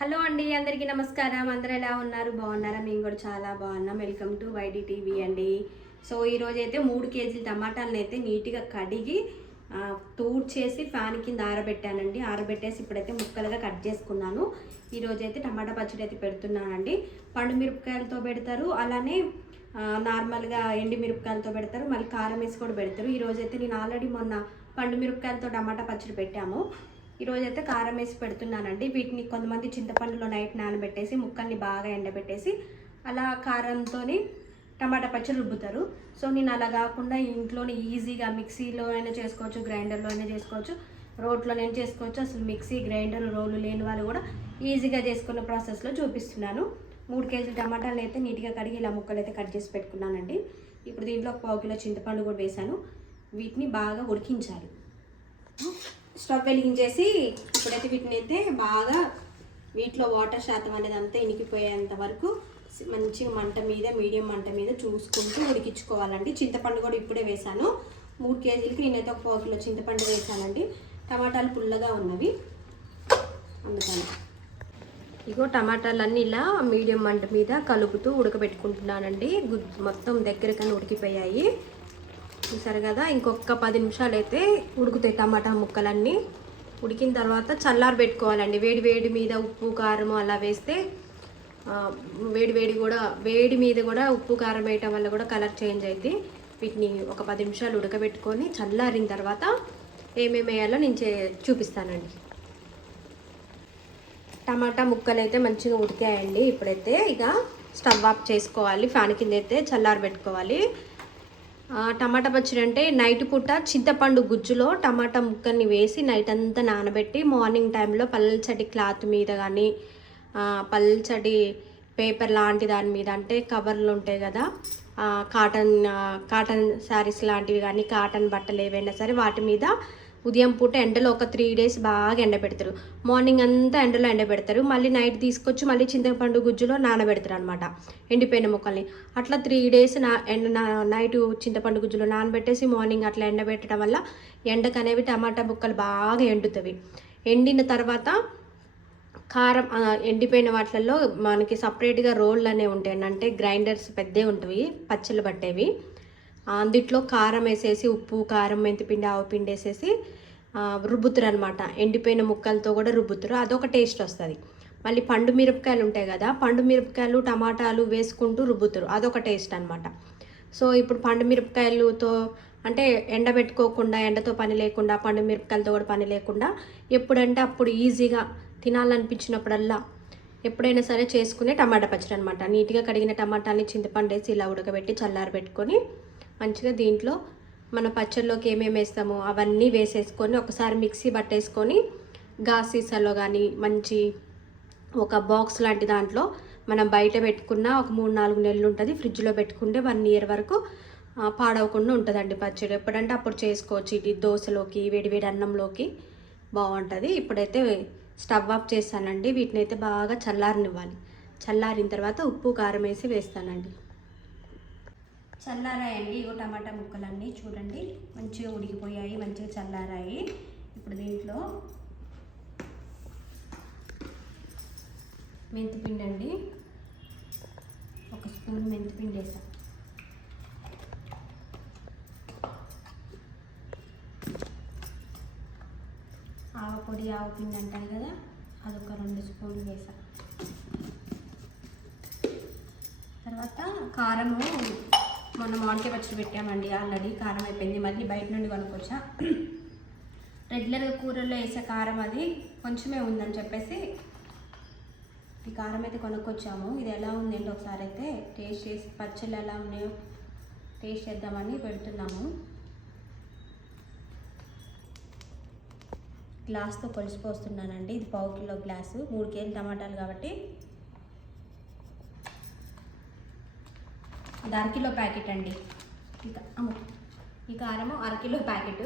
Hello అండి, అందరికీ నమస్కారం. అందరూ ఎలా ఉన్నారు? బాగున్నారా? మేము కూడా చాలా బాగున్నాం. వెల్కమ్ టు వైడి టీవీ అండి. సో ఈరోజు అయితే 3 కేజీల టమాటాలను అయితే నీట్గా కడిగి తూడ్చేసి ఫ్యాన్ కింద ఆరబెట్టానండి. ఆరబెట్టేసి ఇప్పుడైతే ముక్కలుగా కట్ చేసుకున్నాను. ఈరోజు అయితే టమాటా పచ్చడి అయితే పెడుతున్నానండి. పండు మిరపకాయలతో పెడతారు, అలానే నార్మల్గా ఎండి మిరపకాయలతో పెడతారు, మళ్ళీ కారం వేసి కూడా పెడతారు. ఈరోజు అయితే నేను ఆల్రెడీ మొన్న పండు మిరపకాయలతో టమాటా పచ్చడి పెట్టాము. ఈరోజైతే కారం వేసి పెడుతున్నానండి. వీటిని కొంతమంది చింతపండులో నైట్ నానబెట్టేసి ముక్కల్ని బాగా ఎండబెట్టేసి అలా కారంతో టమాటా పచ్చడి రుబ్బుతారు. సో నేను అలా కాకుండా ఇంట్లోనే ఈజీగా మిక్సీలో అయినా చేసుకోవచ్చు, గ్రైండర్లో అయినా చేసుకోవచ్చు, రోట్లోనైనా చేసుకోవచ్చు. అసలు మిక్సీ, గ్రైండర్, రోలు లేని వాళ్ళు కూడా ఈజీగా చేసుకున్న ప్రాసెస్లో చూపిస్తున్నాను. 3 కేజీల టమాటాలు అయితే నీట్గా కడిగి ఇలా ముక్కలు అయితే కట్ చేసి పెట్టుకున్నానండి. ఇప్పుడు దీంట్లో 1 కిలో చింతపండు కూడా వేసాను. వీటిని బాగా ఉడికించాలి. స్టవ్ వెలిగించేసి ఇప్పుడైతే వీటిని అయితే బాగా వీటిలో వాటర్ శాతం అనేది అంతా ఇనికిపోయేంత వరకు మంచిగా మంట మీద, మీడియం మంట మీద చూసుకుంటూ ఉడికించుకోవాలండి. చింతపండు కూడా ఇప్పుడే వేసాను. 3 కేజీలకి నేనైతే 1 కిలో చింతపండు వేసానండి. టమాటాలు పుల్లగా ఉన్నవి అందుకని. ఇగో టమాటాలన్నీ ఇలా మీడియం మంట మీద కలుపుతూ ఉడకబెట్టుకుంటున్నానండి. మొత్తం దగ్గరకన్నా ఉడికిపోయాయి చూసారు కదా. ఇంకొక 10 నిమిషాలు అయితే ఉడుకుతాయి టమాటా ముక్కలన్నీ. ఉడికిన తర్వాత చల్లారి పెట్టుకోవాలండి. వేడి మీద ఉప్పు కారం అలా వేస్తే వేడి మీద కూడా ఉప్పు కారం వేయటం వల్ల కూడా కలర్ చేంజ్ అయింది. వీటిని ఒక 10 నిమిషాలు ఉడకబెట్టుకొని చల్లారిన తర్వాత ఏమేమి వేయాలో నేను చూపిస్తానండి. టమాటా ముక్కలు అయితే మంచిగా ఉడికాయండి. ఇప్పుడైతే ఇక స్టవ్ ఆఫ్ చేసుకోవాలి. ఫ్యాన్ కింద అయితే చల్లారి పెట్టుకోవాలి. టమాటా పచ్చడి అంటే నైట్ పూట చింతపండు గుజ్జులో టమాటా ముక్కల్ని వేసి నైట్ అంతా నానబెట్టి మార్నింగ్ టైంలో పల్చటి క్లాత్ మీద కానీ పల్చటి పేపర్ లాంటి దాని మీద, అంటే కవర్లు ఉంటాయి కదా, కాటన్ శారీస్ లాంటివి కానీ కాటన్ బట్టలు ఏవైనా సరే వాటి మీద ఉదయం పూట ఎండలో ఒక 3 డేస్ బాగా ఎండబెడతారు. మార్నింగ్ అంతా ఎండలో ఎండబెడతారు, మళ్ళీ నైట్ తీసుకొచ్చి మళ్ళీ చింతపండు గుజ్జులో నానబెడతారు అనమాట ఎండిపోయిన ముక్కల్ని. అట్లా 3 డేస్ నైట్ చింతపండు గుజ్జులో నానబెట్టేసి మార్నింగ్ అట్లా ఎండబెట్టడం వల్ల ఎండకనేవి టమాటా ముక్కలు బాగా ఎండుతవి. ఎండిన తర్వాత కారం ఎండిపోయిన వాటిల్లో మనకి సపరేట్గా రోళ్ళు అనేవి ఉంటాయండి, అంటే గ్రైండర్స్ పెద్దవి ఉంటాయి పచ్చళ్ళు పట్టేవి. అందుట్లో కారం వేసేసి ఉప్పు, కారం, మెంతిపిండి, ఆవుపిండి వేసేసి రుబ్బుతారు అనమాట. ఎండిపోయిన ముక్కలతో కూడా రుబ్బుతారు, అదొక టేస్ట్ వస్తుంది. మళ్ళీ పండు మిరపకాయలు ఉంటాయి కదా, పండు మిరపకాయలు టమాటాలు వేసుకుంటూ రుబ్బుతారు, అదొక టేస్ట్ అనమాట. సో ఇప్పుడు పండు మిరపకాయలతో అంటే ఎండబెట్టుకోకుండా, ఎండతో పని లేకుండా, పండు మిరపకాయలతో కూడా పని లేకుండా ఎప్పుడంటే అప్పుడు ఈజీగా తినాలనిపించినప్పుడల్లా ఎప్పుడైనా సరే చేసుకునే టమాటా పచ్చడి అనమాట. నీట్గా కడిగిన టమాటాలని చింతపండు వేసి ఇలా ఉడకబెట్టి చల్లారి పెట్టుకొని మంచిగా దీంట్లో మన పచ్చళ్ళలోకి ఏమేమి వేస్తామో అవన్నీ వేసేసుకొని ఒకసారి మిక్సీ పట్టేసుకొని గాజు సీసాలో కానీ మంచి ఒక బాక్స్ లాంటి దాంట్లో మనం బయట పెట్టుకున్న ఒక 3-4 నెలలు ఉంటుంది. ఫ్రిడ్జ్లో పెట్టుకుంటే 1 ఇయర్ వరకు పాడవకుండా ఉంటుందండి పచ్చడి. ఎప్పుడంటే అప్పుడు చేసుకోవచ్చు. ఇది దోశలోకి, వేడివేడి అన్నంలోకి బాగుంటుంది. ఇప్పుడైతే స్టవ్ ఆఫ్ చేస్తానండి. వీటిని అయితే బాగా చల్లారనివ్వాలి. చల్లారిన తర్వాత ఉప్పు కారం వేసి వేస్తానండి. చల్లారాయండి. ఇగో టమాటా ముక్కలన్నీ చూడండి మంచిగా ఉడికిపోయాయి, మంచిగా చల్లారాయి. ఇప్పుడు దీంట్లో మెంతిపిండి అండి, 1 స్పూన్ మెంతిపిండి వేసాం. ఆవపొడి, ఆవపిండి అంటారు కదా, అదొక 2 స్పూన్లు వేసాం. తర్వాత కారము మనం మామిడికాయ పచ్చడి పెట్టామండి ఆల్రెడీ, కారం అయిపోయింది. మళ్ళీ బయట నుండి కొనుక్కొచ్చా. రెగ్యులర్గా కూరల్లో వేసే కారం అది కొంచెమే ఉందని చెప్పేసి ఈ కారం అయితే కొనుక్కొచ్చాము. ఇది ఎలా ఉందంటే ఒకసారి అయితే టేస్ట్ చేసి పచ్చళ్ళు ఎలా ఉన్నాయో టేస్ట్ చేద్దామని పెడుతున్నాము. గ్లాస్తో కొలిసిపోస్తున్నానండి. ఇది 1/4 కిలో గ్లాసు, 3 కేజీల టమాటాలు కాబట్టి ఇది 1/2 కిలో ప్యాకెట్ అండి. ఈ కారము 1/2 కిలో ప్యాకెట్.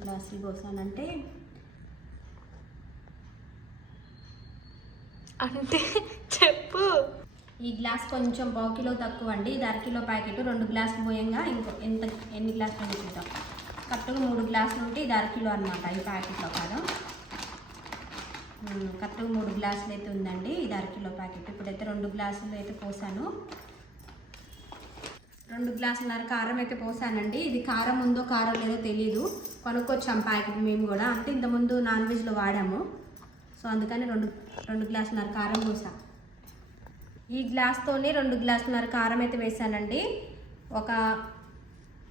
గ్లాసులు పోసానంటే అంటే చెప్పు. ఈ గ్లాస్ కొంచెం పావు కిలో తక్కువ అండి, ఇది అరకిలో ప్యాకెట్. 2 గ్లాసులు పోయంగా ఇంకో ఎన్ని గ్లాసులు వేసుకుంటాం, కరెక్ట్గా 3 గ్లాసులు ఉంటే ఇది అరకిలో అనమాట ఈ ప్యాకెట్లో కారం. కరెక్ట్గా 3 గ్లాసులు అయితే ఉందండి, ఇది అరకిలో ప్యాకెట్. ఇప్పుడైతే 2 గ్లాసులు అయితే పోసాను, 2 గ్లాసులన్నర కారం అయితే పోసానండి. ఇది కారం ఉందో కారం లేదో తెలీదు, కొనుక్కొచ్చాం ప్యాకెట్ మేము కూడా, అంటే ఇంతకుముందు నాన్ వెజ్లో వాడాము. సో అందుకని 2 గ్లాసులన్నర కారం పోసా. ఈ గ్లాస్తోనే 2 గ్లాసులన్నర కారం అయితే వేసానండి. ఒక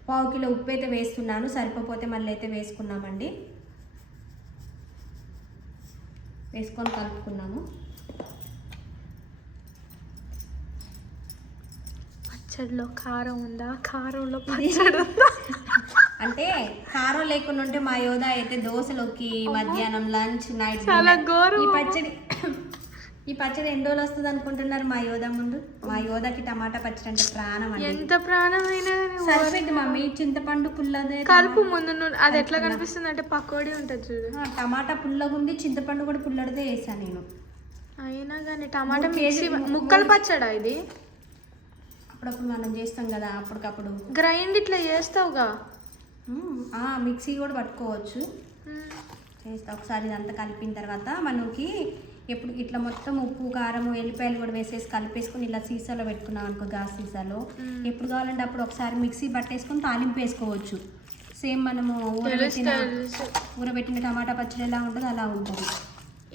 పావు కిలో ఉప్పు అయితే వేస్తున్నాను, సరిపోతే మళ్ళీ అయితే వేసుకున్నామండి. వేసుకొని కలుపుకున్నాము. పచ్చడిలో కారం ఉందా, కారంలో పచ్చడి ఉందా? అంటే కారం లేకుండా ఉంటే మా యోధ అయితే దోశలోకి మధ్యాహ్నం లంచ్ నైట్ చాలా ఘోరం. ఈ పచ్చడి ఎన్ని రోజులు వస్తుంది అనుకుంటున్నారు మా యోధ ముందు? మా యోధకి టమాటా పచ్చడి అంటే ప్రాణం అండి. ఎంత ప్రాణమైనా సరిపోయింది మమ్మీ, చింతపండు పుల్లదే కలుపు ముందు. అది ఎట్లా కనిపిస్తుంది అంటే పకోడీ ఉంటుంది చూడు, టమాటా పుల్లగా ఉంది, చింతపండు కూడా పుల్లడిదే వేసాను నేను. అయినా కానీ టమాటా ముక్కలు పచ్చడా ఇది? అప్పుడప్పుడు మనం చేస్తాం కదా, అప్పటికప్పుడు గ్రైండ్ ఇట్లా చేస్తావుగా, మిక్సీ కూడా పట్టుకోవచ్చు. చేస్తా ఒకసారి ఇదంతా కలిపిన తర్వాత మనకి ఎప్పుడు ఇట్లా మొత్తం ఉప్పు కారం ఎల్లిపాయలు కూడా వేసేసి కలిపేసుకొని ఇలా సీసాలో పెట్టుకున్నాం అనుకో, గాజు సీసాలో, ఎప్పుడు కావాలంటే అప్పుడు ఒకసారి మిక్సీ పట్టేసుకొని తాలింపు వేసుకోవచ్చు. సేమ్ మనము ఊరబెట్టిన టమాటా పచ్చడి ఎలా ఉంటుందో అలా ఉంటుంది.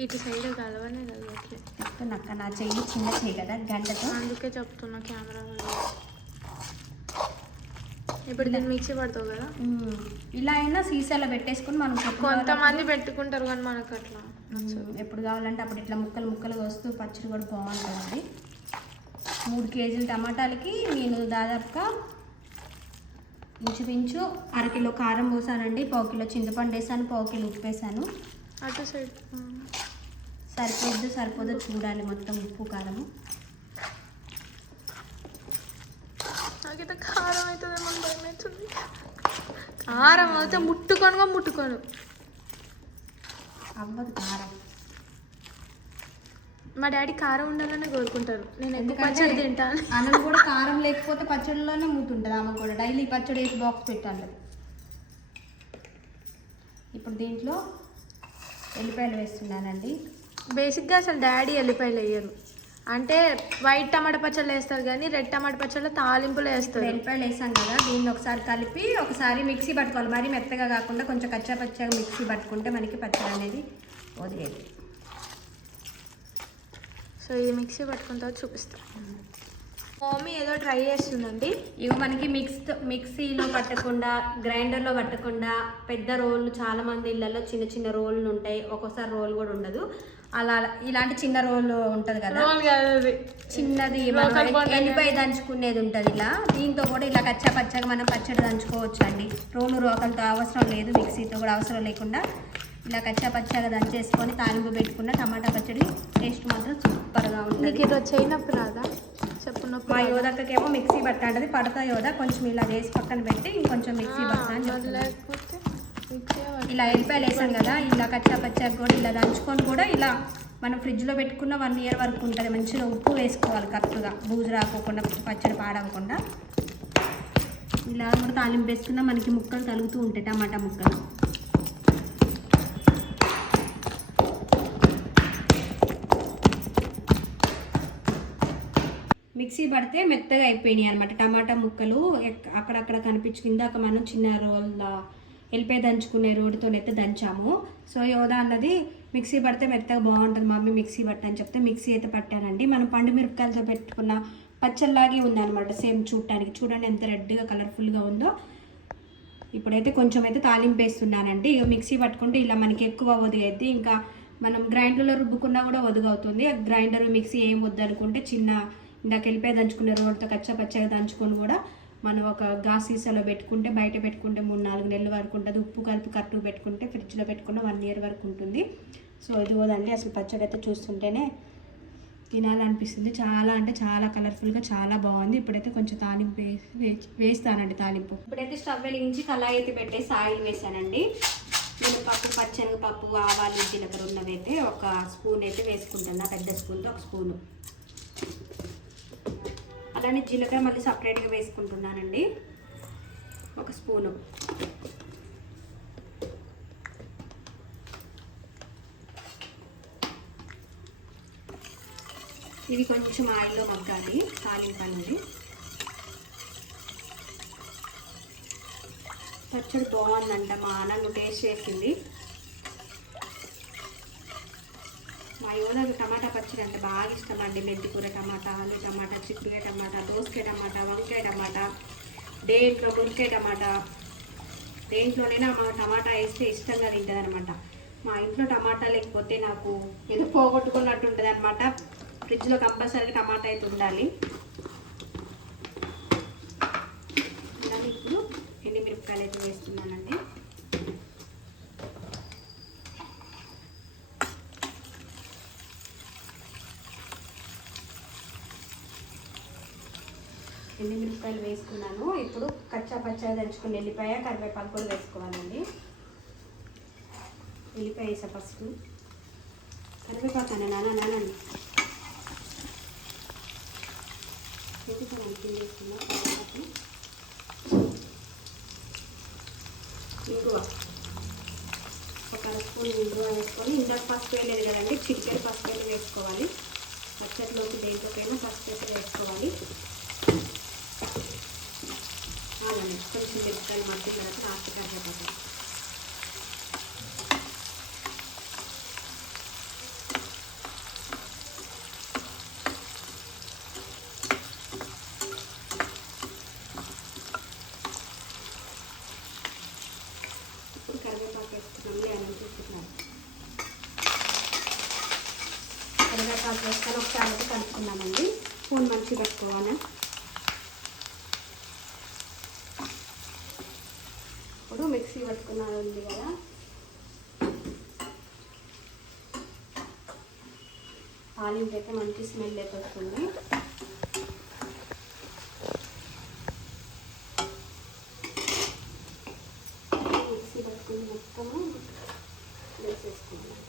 ఇటు సైడ్ కలవనే కలవట్లేదు, చెప్తున్నా నా చెయ్యి చిన్న చెయ్యి కదా గంటతో, అందుకే చెప్తున్నా కెమెరా. ఇప్పుడు దీన్ని మిక్సీ పడతావు కదా, ఇలా అయినా సీసాలో పెట్టేసుకొని మనం కొంతమంది పెట్టుకుంటారు కానీ మనకు అట్లా ఎప్పుడు కావాలంటే అప్పుడు ఇట్లా ముక్కలు ముక్కలుగా వస్తూ పచ్చడి కూడా బాగుంటుంది. 3 కేజీల టమాటాలకి నేను దాదాపుగా ఇంచుమించు అరకిలో కారం పోసానండి, పావు కిలో చింతపండు వేసాను, పావు కిలో ఉప్పు వేసాను. అటు సైడ్ సరిపోదో చూడాలి మొత్తం ఉప్పు కారము. నాకైతే కారం అవుతుందేమో భయం అవుతుంది. కారం అయితే ముట్టుకోను అవ్వదు కారం. మా డాడీ కారం ఉండాలని కోరుకుంటారు, నేను ఎందుకు పచ్చడి తింటాను. అన్నం కూడా కారం లేకపోతే పచ్చడిలోనే మూతుంటుంది, ఆమె కూడా డైలీ పచ్చడి వేసి బాక్స్ పెట్టాలి. ఇప్పుడు దీంట్లో ఎల్లిపాయలు వేస్తున్నానండి. బేసిక్గా అసలు డాడీ ఎల్లిపాయలు వేయరు, అంటే వైట్ టమాటా పచ్చళ్ళు వేస్తారు కానీ రెడ్ టమాటా పచ్చళ్ళు తాలింపులు వేస్తారు. ఎల్లిపాయలు వేసాం కదా, దీన్ని ఒకసారి కలిపి ఒకసారి మిక్సీ పట్టుకోవాలి. మరీ మెత్తగా కాకుండా కొంచెం కచ్చా పచ్చగా మిక్సీ పట్టుకుంటే మనకి పచ్చడి అనేది వదిలేదు. సో ఇది మిక్సీ పట్టుకున్న తర్వాత చూపిస్తాను. మమ్మీ ఏదో ట్రై చేస్తుందండి. ఇవి మనకి మిక్సీలో పట్టకుండా గ్రైండర్లో పట్టకుండా పెద్ద రోళ్ళు, చాలామంది ఇళ్ళల్లో చిన్న చిన్న రోళ్ళు ఉంటాయి, ఒక్కోసారి రోల్ కూడా ఉండదు. అలా ఇలాంటి చిన్న రోల్ ఉంటుంది కదా, చిన్నది ఎల్లిపాయ దంచుకునేది ఉంటుంది. ఇలా దీంతో కూడా ఇలా కచ్చా పచ్చగా మనం పచ్చడి దంచుకోవచ్చు అండి. రోకలతో అవసరం లేదు, మిక్సీతో కూడా అవసరం లేకుండా ఇలా కచ్చా పచ్చగా దంచేసుకొని తాలింపు పెట్టుకున్న టమాటా పచ్చడి టేస్ట్ మాత్రం సూపర్గా ఉంటుంది. ఇది వచ్చేనప్పుడు రాదా చెప్పున్నప్పుడు? మా యోధకేమో మిక్సీ పట్టంటది, పడతా యోధ కొంచెం ఇలా వేసి పక్కన పెట్టి ఇంకొంచెం మిక్సీ పడతా అని లేకపోతే ఇలా ఎల్లిపాయలు వేసాం కదా, ఇలా కచ్చా పచ్చగా కూడా ఇలా దంచుకొని కూడా ఇలా మనం ఫ్రిడ్జ్లో పెట్టుకున్న 1 year వరకు ఉంటుంది. మంచిగా ఉప్పు వేసుకోవాలి కరెక్ట్గా, బూజు రాకోకుండా, పచ్చడి పాడవకుండా. ఇలా కూడా తాలింపు వేసుకున్నా మనకి ముక్కలు తగులుతూ ఉంటాయి, టమాటా ముక్కలు. మిక్సీ పడితే మెత్తగా అయిపోయినాయి అనమాట టమాటా ముక్కలు. అక్కడక్కడ ఇందాక మనం చిన్న రోల్ ఎల్లిపాయ దంచుకునే రోడ్డుతోనైతే దంచాము. సో యోధ అన్నది మిక్సీ పడితే మెత్తగా బాగుంటుంది మమ్మీ మిక్సీ పట్టని చెప్తే మిక్సీ అయితే పట్టానండి. మనం పండు మిరపకాయలతో పెట్టుకున్న పచ్చళ్ళలాగే ఉందన్నమాట, సేమ్ చూడటానికి. చూడండి ఎంత రెడ్గా కలర్ఫుల్గా ఉందో. ఇప్పుడైతే కొంచెం అయితే తాలింపు వేస్తున్నానండి. ఇక మిక్సీ పట్టుకుంటే ఇలా మనకి ఎక్కువ ఒదిగైద్ది. ఇంకా మనం గ్రైండర్లో రుబ్బుకున్నా కూడా ఒదుగవుతుంది. గ్రైండర్ మిక్సీ ఏం వద్దనుకుంటే చిన్న ఇందాక వెళ్ళిపోయి దంచుకునే రోడ్తో కచ్చా పచ్చగా దంచుకొని కూడా మనం ఒక గాజు సీసాలో పెట్టుకుంటే, బయట పెట్టుకుంటే 3-4 నెలల వరకు ఉంటుంది. ఉప్పు కలిపి కట్టు పెట్టుకుంటే ఫ్రిడ్జ్లో పెట్టుకున్న 1 year వరకు ఉంటుంది. సో ఇది పోదండి, అసలు పచ్చడి అయితే చూస్తుంటేనే తినాలనిపిస్తుంది. చాలా అంటే చాలా కలర్ఫుల్గా చాలా బాగుంది. ఇప్పుడైతే కొంచెం తాలింపు వేస్తానండి. తాలింపు ఇప్పుడైతే స్టవ్ వెలిగించి కళాయి అయితే పెట్టేసి ఆయిల్ వేసానండి. నేను పచ్చనగపప్పు, ఆవాలు, జీలకర్ర ఉన్నవైతే ఒక స్పూన్ అయితే వేసుకుంటున్నా, పెద్ద స్పూన్తో 1 స్పూను. అలానే జీలకర్ర మళ్ళీ సపరేట్గా వేసుకుంటున్నానండి, 1 స్పూను. ఇవి కొంచెం ఆయిల్లో మగ్గాలి, తాలింపు అనేది. పచ్చడి బాగుందంట, మా నన్ను టేస్ట్ చేసింది. మా యోధకు టమాటా పచ్చడి అంటే బాగా ఇష్టం అండి. మెంతికూర టమాటా, ఆలు టమాటా, చిక్కుడుకాయ టమాటా, దోసకాయ టమాటా, వంకాయ టమాటా, దేంట్లో మునక్కాయ టమాటా, దేంట్లోనైనా మా టమాటా వేస్తే ఇష్టంగా తింటుంది అనమాట. మా ఇంట్లో టమాటా లేకపోతే నాకు ఏదో పోగొట్టుకున్నట్టు ఉంటుంది అనమాట. ఫ్రిడ్జ్లో కంపల్సరీగా టమాటా అయితే ఉండాలి. అలాగే ఇప్పుడు ఎండుమిరపకాయలు అయితే వేస్తున్నానండి. ఎండుమిరపకాయలు వేసుకున్నాను. ఇప్పుడు కచ్చా పచ్చగా దంచుకుని ఎల్లిపాయ, కరివేపాకు కూడా వేసుకోవాలండి. ఎల్లిపాయ వేసా ఫస్ట్, కరివేపాకు అన్న నానండి వేసుకున్నా. ఇంగువ 1 స్పూన్ ఇంగువ వేసుకొని, ఇందాక పసుపు వేయలేదు కదండి, చిటికెడు పసుపు అయితే వేసుకోవాలి. పచ్చడిలోకి దేంట్లోకైనా పసుపు అయితే వేసుకోవాలి. అలానే కొంచెం మిరపకాయలు మగ్గిన తర్వాత లాస్ట్ కరివేపాకు. ఇప్పుడు కరివేపాకు వేసుకున్నాము, అని చూస్తున్నాను. కరివేపాకు వేసుకొని ఒకసారి అయితే కలుపుకున్నామండి. స్పూన్ మంచిగా పెట్టుకోవాలి. ఇప్పుడు మిక్సీ పట్టుకున్నాను ఉంది కదా, తాలింపు అయితే మంచి స్మెల్ అయితే వస్తుంది. మిక్సీ పట్టుకుని మొత్తము వేసేసుకున్నాను.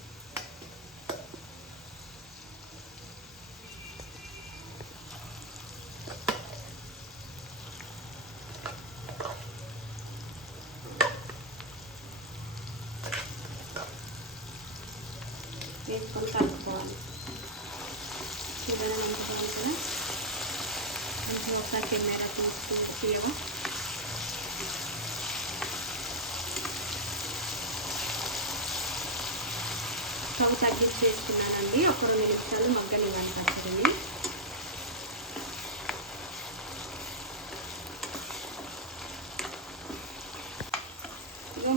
వేసుకొని కలుపుకోవాలి. చూడడం మంచిగా ఉంటుంది. మంచిగా ఒకసారి కెమెరా తీయము. స్టవ్ తగ్గించి చేసుకున్నానండి. ఒక 2 నిమిషాలు మగ్గనివ్వాలి పచ్చడిని.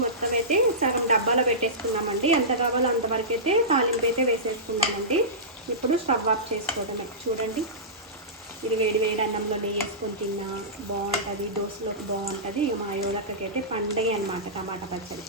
మొత్తం అయితే సగం డబ్బాలో పెట్టేసుకున్నామండి. ఎంత కావాలో అంతవరకు అయితే తాలింపు అయితే వేసేసుకున్నామండి. ఇప్పుడు స్టవ్ ఆఫ్ చేసుకోవడమే. చూడండి, ఇది వేడి వేడి అన్నంలో నెయ్యి వేసుకొని తిన్నా బాగుంటుంది, దోశలోకి బాగుంటుంది. మా యోలకైతే పండుగ అనమాట టమాటా పచ్చడి.